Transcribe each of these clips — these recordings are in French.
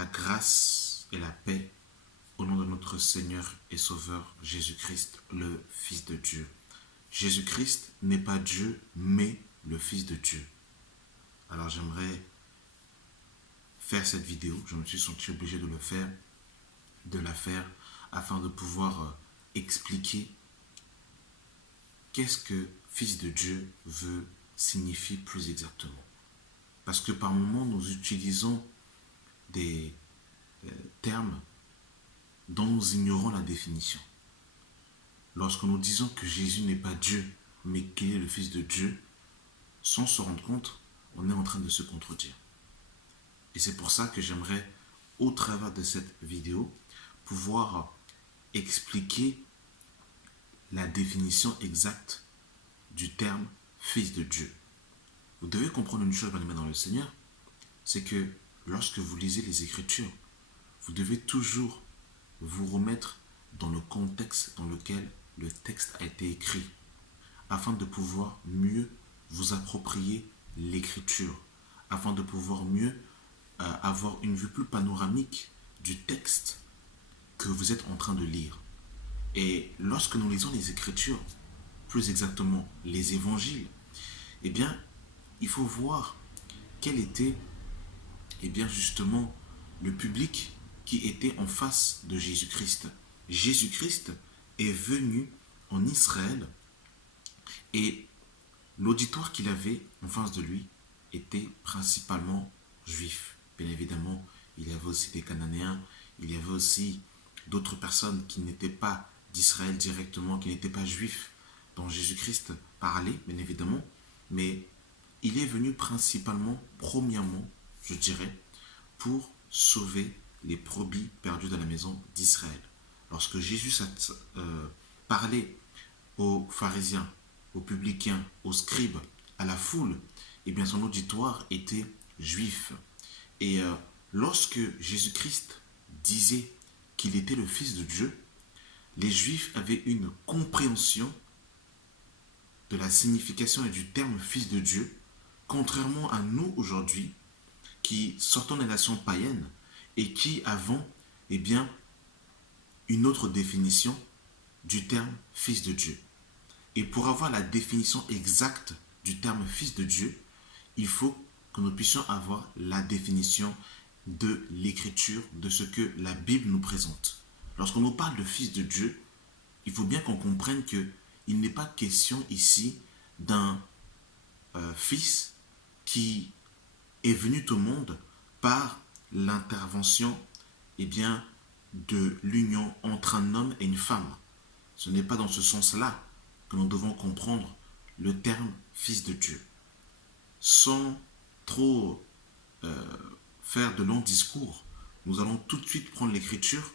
la grâce et la paix au nom de notre Seigneur et Sauveur Jésus-Christ, le Fils de Dieu. Jésus-Christ n'est pas Dieu, mais le Fils de Dieu. Alors j'aimerais faire cette vidéo, je me suis senti obligé de la faire, afin de pouvoir expliquer qu'est-ce que Fils de Dieu signifie plus exactement. Parce que par moments, nous utilisons des termes dont nous ignorons la définition. Lorsque nous disons que Jésus n'est pas Dieu, mais qu'il est le Fils de Dieu, sans se rendre compte, on est en train de se contredire. Et c'est pour ça que j'aimerais, au travers de cette vidéo, pouvoir expliquer la définition exacte du terme Fils de Dieu. Vous devez comprendre une chose, bien-aimés dans le Seigneur, c'est que lorsque vous lisez les Écritures, vous devez toujours vous remettre dans le contexte dans lequel le texte a été écrit, afin de pouvoir mieux vous approprier l'Écriture, afin de pouvoir mieux avoir une vue plus panoramique du texte que vous êtes en train de lire. Et lorsque nous lisons les Écritures, plus exactement les Évangiles, eh bien, il faut voir quel était, eh bien, justement, le public qui était en face de Jésus-Christ. Jésus-Christ est venu en Israël et l'auditoire qu'il avait en face de lui était principalement juif. Bien évidemment, il y avait aussi des Cananéens, il y avait aussi d'autres personnes qui n'étaient pas d'Israël directement, qui n'étaient pas juifs, dont Jésus-Christ parlait, bien évidemment, mais il est venu principalement, premièrement, je dirais, pour sauver les brebis perdues de la maison d'Israël. Lorsque Jésus parlait aux pharisiens, aux publicains, aux scribes, à la foule, eh bien son auditoire était juif. Et lorsque Jésus-Christ disait qu'il était le Fils de Dieu, les Juifs avaient une compréhension de la signification et du terme Fils de Dieu, contrairement à nous aujourd'hui, qui sortons des nations païennes et qui avons, eh bien, une autre définition du terme Fils de Dieu. Et pour avoir la définition exacte du terme Fils de Dieu, il faut que nous puissions avoir la définition de l'Écriture, de ce que la Bible nous présente. Lorsqu'on nous parle de Fils de Dieu, il faut bien qu'on comprenne qu'il n'est pas question ici d'un fils qui est venu au monde par l'intervention, eh bien, de l'union entre un homme et une femme. Ce n'est pas dans ce sens-là que nous devons comprendre le terme Fils de Dieu. Sans trop faire de longs discours, nous allons tout de suite prendre l'Écriture,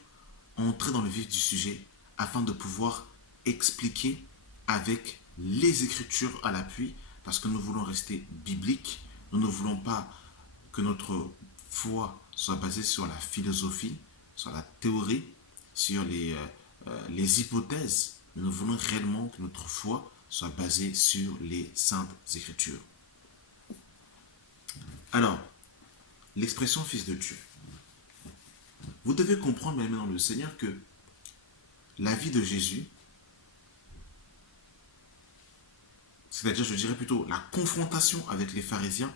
entrer dans le vif du sujet, afin de pouvoir expliquer avec les Écritures à l'appui, parce que nous voulons rester bibliques, nous ne voulons pas que notre foi soit basée sur la philosophie, sur la théorie, sur les hypothèses, mais nous voulons réellement que notre foi soit basée sur les Saintes Écritures. Alors, l'expression Fils de Dieu. Vous devez comprendre, même dans le Seigneur, que la vie de Jésus, c'est-à-dire, je dirais plutôt, la confrontation avec les pharisiens,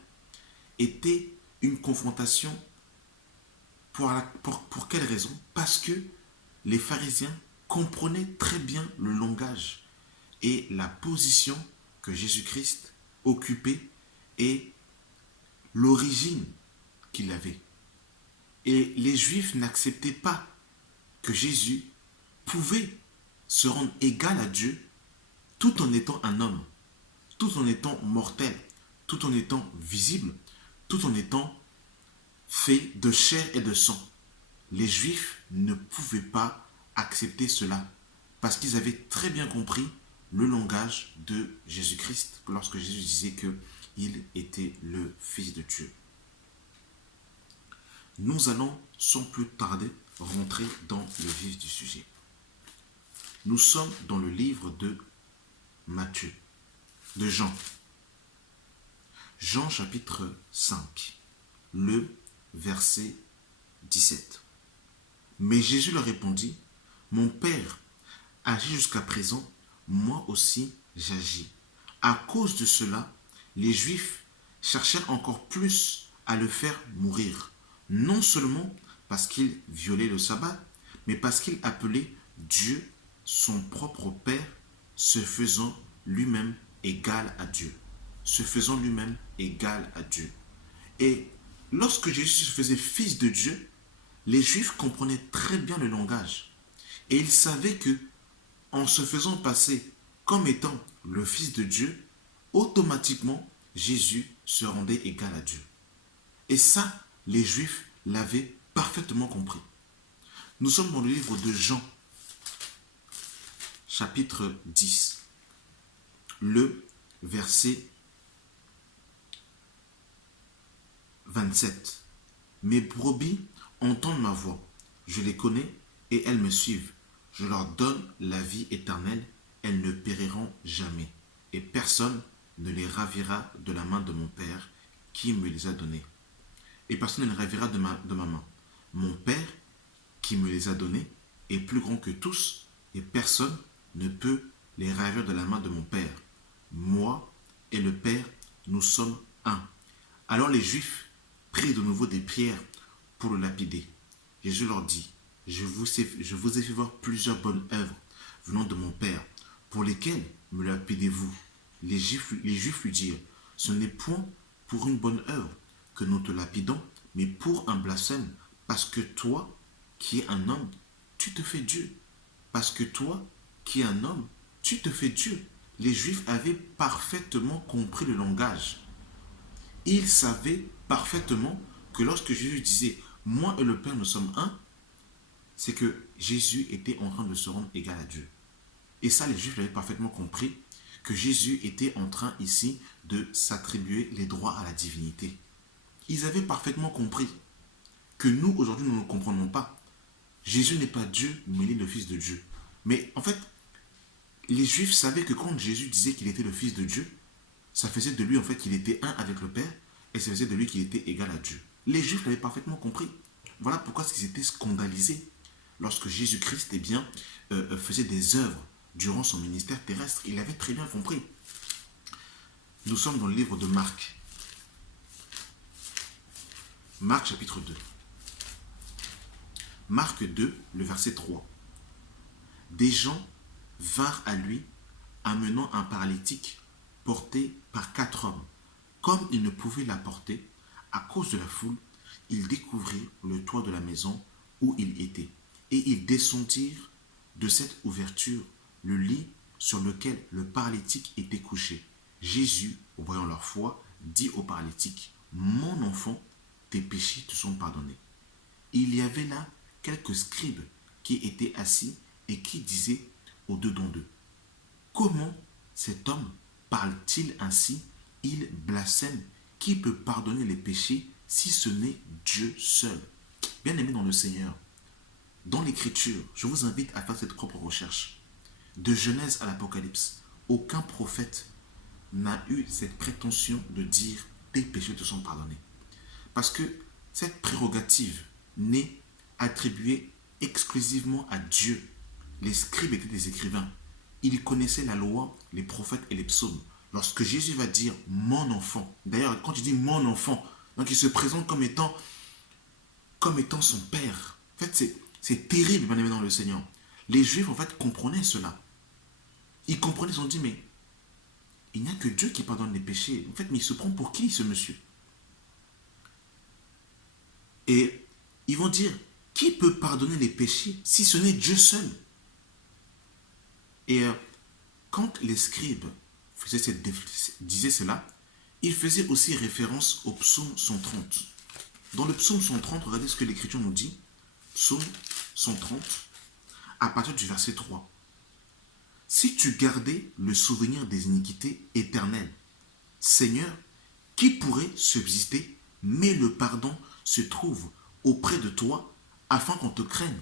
était une confrontation pour quelle raison? Parce que les pharisiens comprenaient très bien le langage et la position que Jésus-Christ occupait et l'origine qu'il avait. Et les Juifs n'acceptaient pas que Jésus pouvait se rendre égal à Dieu tout en étant un homme, tout en étant mortel, tout en étant visible, tout en étant fait de chair et de sang. Les Juifs ne pouvaient pas accepter cela parce qu'ils avaient très bien compris le langage de Jésus-Christ lorsque Jésus disait qu'il était le Fils de Dieu. Nous allons sans plus tarder rentrer dans le vif du sujet. Nous sommes dans le livre de Matthieu, de Jean. Jean chapitre 5, le verset 17. Mais Jésus leur répondit, mon Père agit jusqu'à présent, moi aussi j'agis. À cause de cela, les Juifs cherchèrent encore plus à le faire mourir, non seulement parce qu'il violait le sabbat, mais parce qu'il appelait Dieu son propre Père, se faisant lui-même égal à Dieu. Se faisant lui-même égal à Dieu. Et lorsque Jésus se faisait fils de Dieu, les Juifs comprenaient très bien le langage. Et ils savaient que, en se faisant passer comme étant le Fils de Dieu, automatiquement, Jésus se rendait égal à Dieu. Et ça, les Juifs l'avaient parfaitement compris. Nous sommes dans le livre de Jean, chapitre 10, le verset 27. Mes brebis entendent ma voix, je les connais et elles me suivent. Je leur donne la vie éternelle, elles ne périront jamais. Et personne ne les ravira de la main de mon Père qui me les a donnés. Et personne ne les ravira de ma main. Mon Père qui me les a donnés est plus grand que tous, et personne ne peut les ravir de la main de mon Père. Moi et le Père, nous sommes un. Alors les Juifs prirent de nouveau des pierres pour le lapider. Jésus leur dit, je vous ai fait voir plusieurs bonnes œuvres venant de mon Père, pour lesquelles me lapidez-vous? Les Juifs lui dirent, ce n'est point pour une bonne œuvre que nous te lapidons, mais pour un blasphème, parce que toi, qui es un homme, tu te fais Dieu. Parce que toi, qui es un homme, tu te fais Dieu. Les Juifs avaient parfaitement compris le langage. Ils savaient parfaitement que lorsque Jésus disait « Moi et le Père, nous sommes un », c'est que Jésus était en train de se rendre égal à Dieu. Et ça, les Juifs l'avaient parfaitement compris, que Jésus était en train ici de s'attribuer les droits à la divinité. Ils avaient parfaitement compris que nous, aujourd'hui, nous ne comprenons pas. Jésus n'est pas Dieu, mais il est le Fils de Dieu. Mais en fait, les Juifs savaient que quand Jésus disait qu'il était le Fils de Dieu, ça faisait de lui en fait qu'il était un avec le Père, et ça faisait de lui qu'il était égal à Dieu. Les Juifs l'avaient parfaitement compris. Voilà pourquoi ils étaient scandalisés lorsque Jésus-Christ faisait des œuvres durant son ministère terrestre. Il avait très bien compris. Nous sommes dans le livre de Marc. Marc chapitre 2. Marc 2, le verset 3. Des gens vinrent à lui, amenant un paralytique porté par 4 hommes. Comme ils ne pouvaient la porter, à cause de la foule, ils découvrirent le toit de la maison où il était. Et ils descendirent de cette ouverture le lit sur lequel le paralytique était couché. Jésus, voyant leur foi, dit au paralytique, « Mon enfant, tes péchés te sont pardonnés. » Il y avait là quelques scribes qui étaient assis et qui disaient aux deux d'entre eux, « Comment cet homme parle-t-il ainsi? Il blasphème. Qui peut pardonner les péchés si ce n'est Dieu seul? » Bien-aimés dans le Seigneur, dans l'Écriture, je vous invite à faire cette propre recherche. De Genèse à l'Apocalypse, aucun prophète n'a eu cette prétention de dire « tes péchés te sont pardonnés ». Parce que cette prérogative n'est attribuée exclusivement à Dieu. Les scribes étaient des écrivains. Ils connaissaient la loi, les prophètes et les psaumes. Lorsque Jésus va dire « mon enfant », d'ailleurs quand il dit « mon enfant », donc il se présente comme étant son père. En fait, c'est terrible, bien aimé dans le Seigneur. Les Juifs, en fait, comprenaient cela. Ils comprenaient, ils ont dit, mais il n'y a que Dieu qui pardonne les péchés. En fait, mais il se prend pour qui, ce monsieur? Et ils vont dire, qui peut pardonner les péchés si ce n'est Dieu seul? Et quand les scribes disaient cela, ils faisaient aussi référence au psaume 130. Dans le psaume 130, regardez ce que l'Écriture nous dit. Psaume 130, à partir du verset 3. Si tu gardais le souvenir des iniquités éternelles, Seigneur, qui pourrait subsister, mais le pardon se trouve auprès de toi afin qu'on te craigne.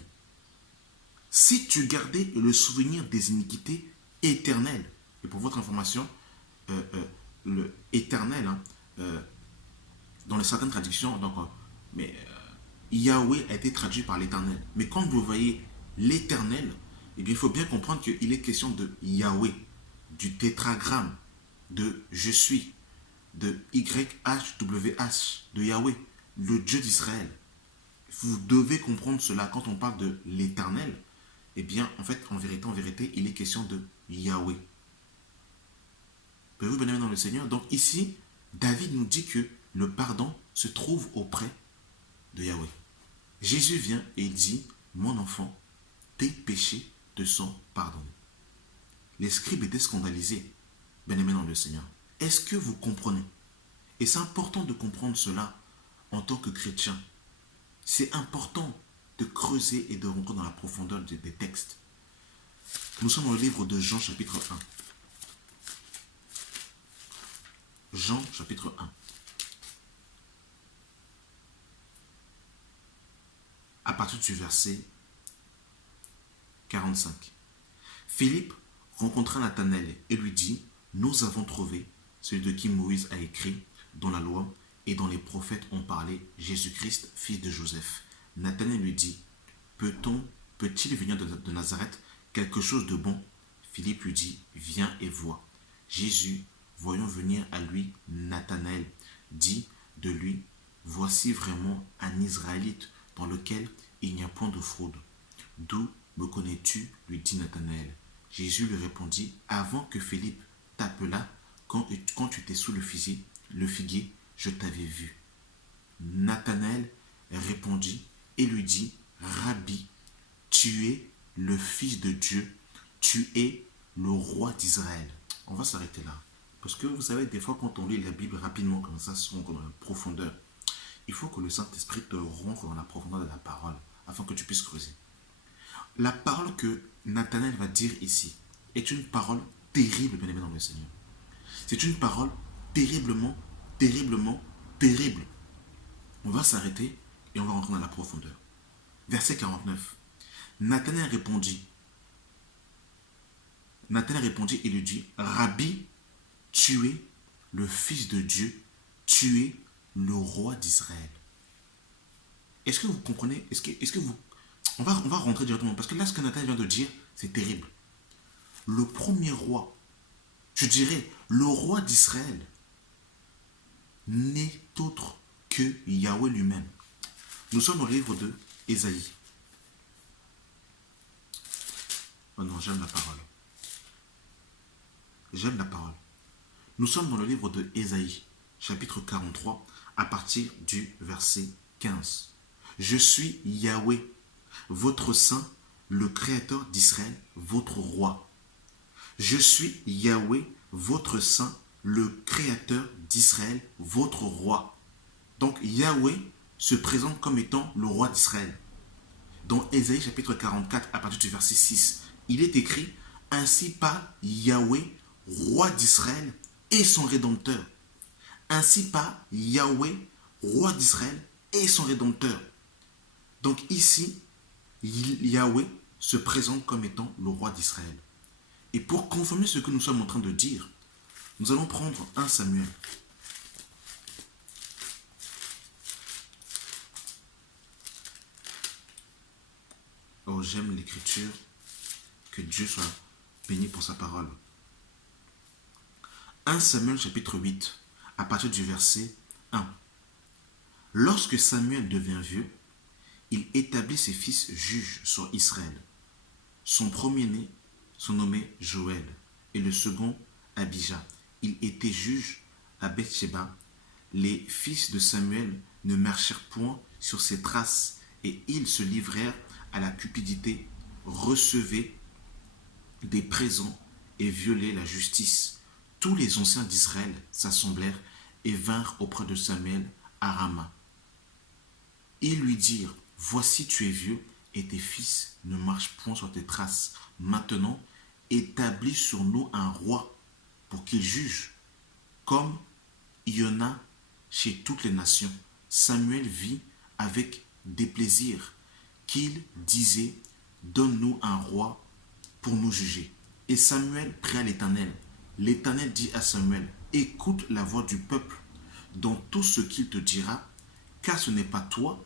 Si tu gardais le souvenir des iniquités éternelles, et pour votre information, le éternel, dans les certaines traductions, donc, Yahweh a été traduit par l'Éternel. Mais quand vous voyez l'Éternel, eh bien, il faut bien comprendre qu'il est question de Yahweh, du tétragramme, de je suis, de YHWH, de Yahweh, le Dieu d'Israël. Vous devez comprendre cela quand on parle de l'Éternel. Eh bien, en fait, en vérité, il est question de Yahweh. Pouvez-vous bien aimer dans le Seigneur? Donc ici, David nous dit que le pardon se trouve auprès de Yahweh. Jésus vient et il dit, mon enfant, tes péchés te sont pardonnés. Les scribes étaient scandalisés, bien aimés dans le Seigneur. Est-ce que vous comprenez? Et c'est important de comprendre cela en tant que chrétien. C'est important de creuser et de rentrer dans la profondeur des textes. Nous sommes dans le livre de Jean chapitre 1. Jean chapitre 1. À partir du verset 45. Philippe rencontra Nathanaël et lui dit, nous avons trouvé celui de qui Moïse a écrit dans la loi et dont les prophètes ont parlé, Jésus-Christ, fils de Joseph. Nathanaël lui dit, peut-il venir de Nazareth quelque chose de bon? Philippe lui dit, viens et vois. Jésus, voyant venir à lui Nathanaël, dit de lui, voici vraiment un Israélite dans lequel il n'y a point de fraude. D'où me connais-tu? Lui dit Nathanaël. Jésus lui répondit, avant que Philippe t'appelât, quand tu étais sous le figuier, je t'avais vu. Nathanaël répondit et lui dit, Rabbi, tu es le Fils de Dieu, tu es le roi d'Israël. On va s'arrêter là. Parce que vous savez, des fois quand on lit la Bible rapidement comme ça, sans dans la profondeur, il faut que le Saint-Esprit te rentre dans la profondeur de la parole, afin que tu puisses creuser. La parole que Nathanaël va dire ici est une parole terrible, bien aimé dans le Seigneur. C'est une parole terriblement terrible. On va s'arrêter et on va rentrer dans la profondeur. Verset 49. Nathanaël répondit et lui dit, Rabbi, tu es le Fils de Dieu, tu es le roi d'Israël. Est-ce que vous comprenez? Est-ce que vous... On va rentrer directement, parce que là, ce que Nathanaël vient de dire, c'est terrible. Le premier roi, je dirais, le roi d'Israël, n'est autre que Yahweh lui-même. Nous sommes au livre de Ésaïe. Oh non, j'aime la parole. J'aime la parole. Nous sommes dans le livre de Ésaïe, chapitre 43, à partir du verset 15. Je suis Yahweh, votre saint, le créateur d'Israël, votre roi. Je suis Yahweh, votre saint, le créateur d'Israël, votre roi. Donc Yahweh se présente comme étant le roi d'Israël. Dans Ésaïe chapitre 44, à partir du verset 6, il est écrit, ainsi parle Yahweh, roi d'Israël et son rédempteur. Ainsi parle Yahweh, roi d'Israël et son rédempteur. Donc ici, Yahweh se présente comme étant le roi d'Israël. Et pour confirmer ce que nous sommes en train de dire, nous allons prendre 1 Samuel. Oh, j'aime l'écriture. Que Dieu soit béni pour sa parole. 1 Samuel chapitre 8, à partir du verset 1. Lorsque Samuel devint vieux, il établit ses fils juges sur Israël. Son premier-né se nommait Joël et le second Abijah. Il était juge à Bethsheba. Les fils de Samuel ne marchèrent point sur ses traces et ils se livrèrent à la cupidité, recevaient des présents et violaient la justice. Tous les anciens d'Israël s'assemblèrent et vinrent auprès de Samuel à Rama. Ils lui dirent, voici tu es vieux et tes fils ne marchent point sur tes traces. Maintenant, établis sur nous un roi pour qu'il juge, comme il y en a chez toutes les nations. Samuel vit avec déplaisir qu'il disait, donne-nous un roi pour nous juger. Et Samuel pria l'Éternel. L'Éternel dit à Samuel, écoute la voix du peuple dans tout ce qu'il te dira, car ce n'est pas toi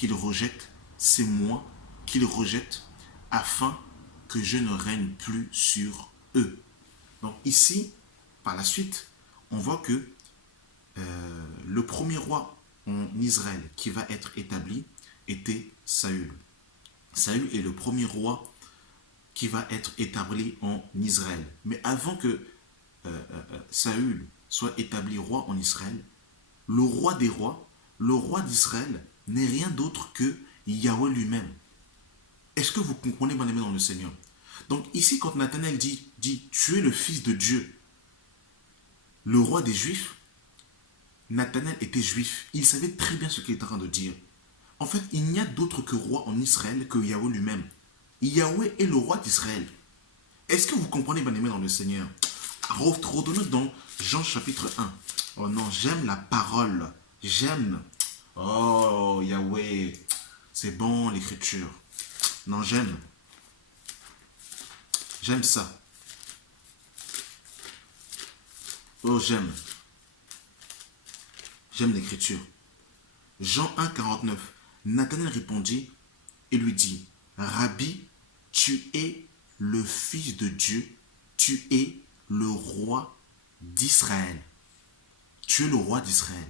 qu'il rejette, c'est moi qu'il rejette, afin que je ne règne plus sur eux. Donc ici, par la suite, on voit que le premier roi en Israël qui va être établi était Saül. Saül est le premier roi qui va être établi en Israël. Mais avant que Saül soit établi roi en Israël, le roi des rois, le roi d'Israël, n'est rien d'autre que Yahweh lui-même. Est-ce que vous comprenez, bien aimé dans le Seigneur? Donc ici, quand Nathanaël dit, tu es le fils de Dieu, le roi des Juifs, Nathanaël était juif. Il savait très bien ce qu'il était en train de dire. En fait, il n'y a d'autre que roi en Israël que Yahweh lui-même. Yahweh est le roi d'Israël. Est-ce que vous comprenez, bien aimé dans le Seigneur? Retournons dans Jean chapitre 1. Oh non, j'aime la parole. J'aime. Oh, Yahweh. C'est bon, l'écriture. Non, j'aime. J'aime ça. Oh, j'aime. J'aime l'écriture. Jean 1, 49. Nathanaël répondit et lui dit, Rabbi, tu es le Fils de Dieu, tu es le roi d'Israël. Tu es le roi d'Israël.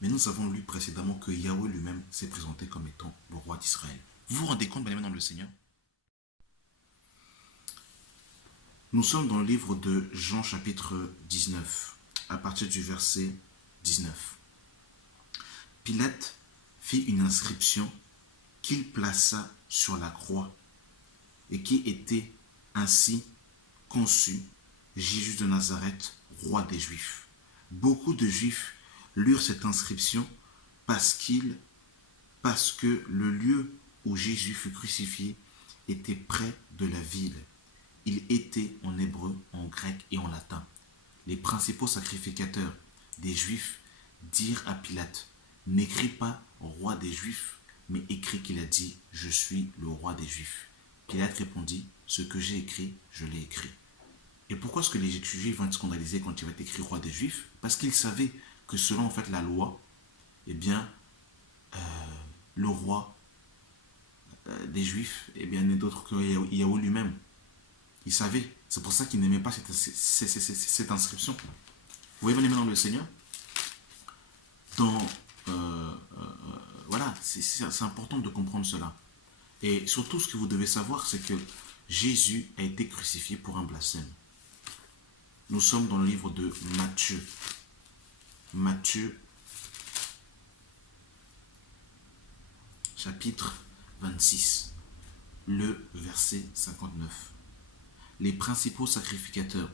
Mais nous avons lu précédemment que Yahweh lui-même s'est présenté comme étant le roi d'Israël. Vous vous rendez compte, bien aimé dans le Seigneur? Nous sommes dans le livre de Jean chapitre 19, à partir du verset 19. Pilate fit une inscription qu'il plaça sur la croix et qui était ainsi conçu, Jésus de Nazareth, roi des Juifs. Beaucoup de Juifs lurent cette inscription parce que le lieu où Jésus fut crucifié était près de la ville. Il était en hébreu, en grec et en latin. Les principaux sacrificateurs des Juifs dirent à Pilate, n'écris pas roi des Juifs, mais écris qu'il a dit, je suis le roi des Juifs. Pilate répondit, ce que j'ai écrit, je l'ai écrit. Et pourquoi est-ce que les Juifs vont être scandalisés quand il va être écrit roi des Juifs? Parce qu'ils savaient que selon en fait la loi, eh bien, le roi des Juifs, eh bien, n'est d'autre que Yahweh lui-même. Ils savaient. C'est pour ça qu'ils n'aimaient pas cette inscription. Vous voyez, bien aimé dans le Seigneur? Voilà, c'est important de comprendre cela. Et surtout, ce que vous devez savoir, c'est que Jésus a été crucifié pour un blasphème. Nous sommes dans le livre de Matthieu. Matthieu, chapitre 26, le verset 59. Les principaux sacrificateurs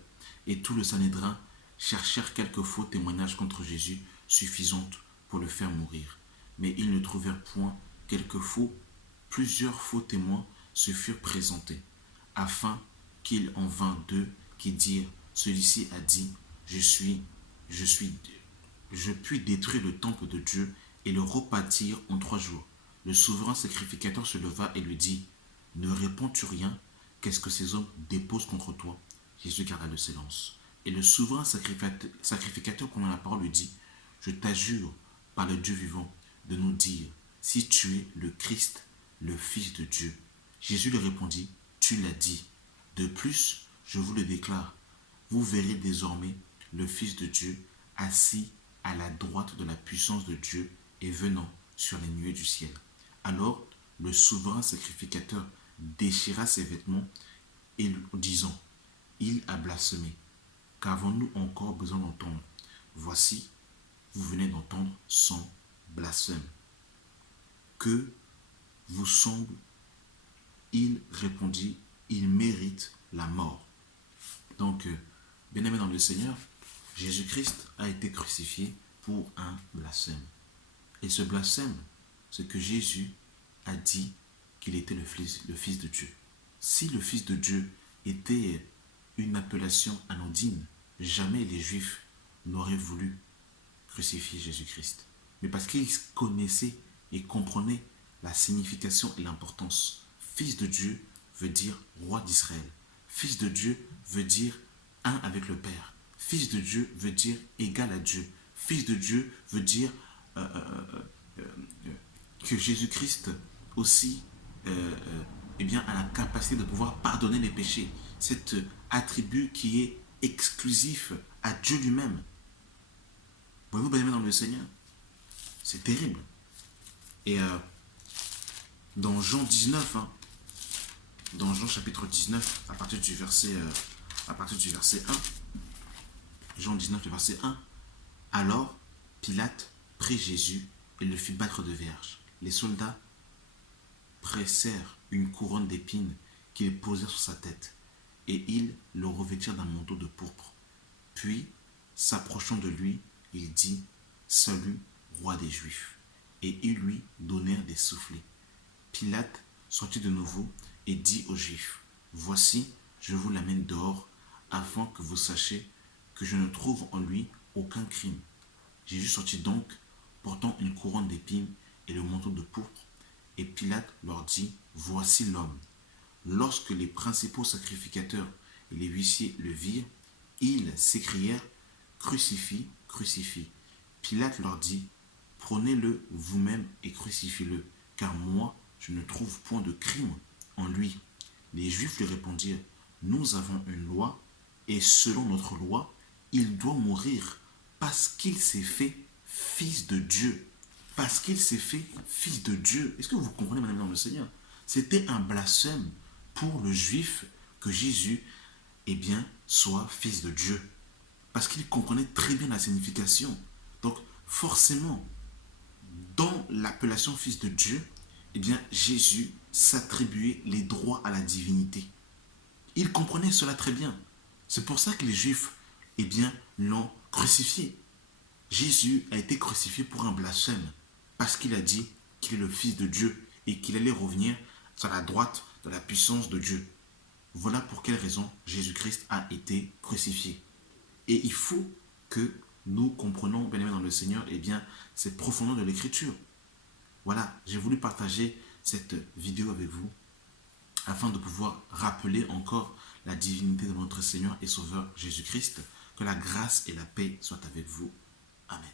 et tout le Sanhédrin cherchèrent quelques faux témoignages contre Jésus suffisants pour le faire mourir. Mais ils ne trouvèrent point plusieurs faux témoins se furent présentés, afin qu'il en vînt d'eux qui dirent, celui-ci a dit, je puis détruire le temple de Dieu et le rebâtir en 3 jours. Le souverain sacrificateur se leva et lui dit, ne réponds-tu rien? Qu'est-ce que ces hommes déposent contre toi? Jésus garda le silence. Et le souverain sacrificateur prenant la parole lui dit, je t'adjure par le Dieu vivant de nous dire si tu es le Christ, le Fils de Dieu. Jésus lui répondit, tu l'as dit. De plus, je vous le déclare, vous verrez désormais le Fils de Dieu assis à la droite de la puissance de Dieu et venant sur les nuées du ciel. Alors, le souverain sacrificateur déchira ses vêtements et disant, il a blasphémé. Qu'avons-nous encore besoin d'entendre? Voici, vous venez d'entendre son blasphème. Que vous semble? Il répondit, il mérite la mort. Donc, bien-aimé dans le Seigneur, Jésus-Christ a été crucifié pour un blasphème. Et ce blasphème, c'est que Jésus a dit qu'il était le Fils de Dieu. Si le Fils de Dieu était une appellation anodine, jamais les Juifs n'auraient voulu crucifier Jésus-Christ. Mais parce qu'ils connaissaient et comprenaient la signification et l'importance. Fils de Dieu veut dire roi d'Israël. Fils de Dieu veut dire un avec le Père. Fils de Dieu veut dire égal à Dieu. Fils de Dieu veut dire que Jésus-Christ aussi eh bien, a la capacité de pouvoir pardonner les péchés. Cet attribut qui est exclusif à Dieu lui-même. Voyez-vous, bien aimé dans le Seigneur, c'est terrible. Et dans Jean 19, hein, dans Jean chapitre 19, à partir du verset 1, Jean 19, le verset 1, alors Pilate prit Jésus et le fit battre de verges. Les soldats pressèrent une couronne d'épines qu'ils posèrent sur sa tête, et ils le revêtirent d'un manteau de pourpre. Puis, s'approchant de lui, il dit, « Salut, roi des Juifs !» Et ils lui donnèrent des soufflets. Pilate sortit de nouveau et dit aux Juifs, « Voici, je vous l'amène dehors, afin que vous sachiez que je ne trouve en lui aucun crime. » Jésus sortit donc, portant une couronne d'épines et le manteau de pourpre, et Pilate leur dit, « Voici l'homme. » Lorsque les principaux sacrificateurs et les huissiers le virent, ils s'écrièrent, « Crucifie, crucifie. » Pilate leur dit, « Prenez-le vous-même et crucifiez-le, car moi, je ne trouve point de crime en lui. » Les Juifs lui répondirent, « Nous avons une loi, et selon notre loi, il doit mourir parce qu'il s'est fait fils de Dieu. » Parce qu'il s'est fait fils de Dieu. Est-ce que vous comprenez, madame, dans le Seigneur? C'était un blasphème pour le Juif que Jésus, eh bien, soit fils de Dieu. Parce qu'il comprenait très bien la signification. Donc, forcément, dans l'appellation fils de Dieu, eh bien, Jésus s'attribuait les droits à la divinité. Il comprenait cela très bien. C'est pour ça que les Juifs, eh bien, l'ont crucifié. Jésus a été crucifié pour un blasphème, parce qu'il a dit qu'il est le Fils de Dieu et qu'il allait revenir sur la droite de la puissance de Dieu. Voilà pour quelle raison Jésus-Christ a été crucifié. Et il faut que nous comprenions, bien aimés dans le Seigneur, eh bien, cette profondeur de l'Écriture. Voilà, j'ai voulu partager cette vidéo avec vous afin de pouvoir rappeler encore la divinité de notre Seigneur et Sauveur Jésus-Christ. Que la grâce et la paix soient avec vous. Amen.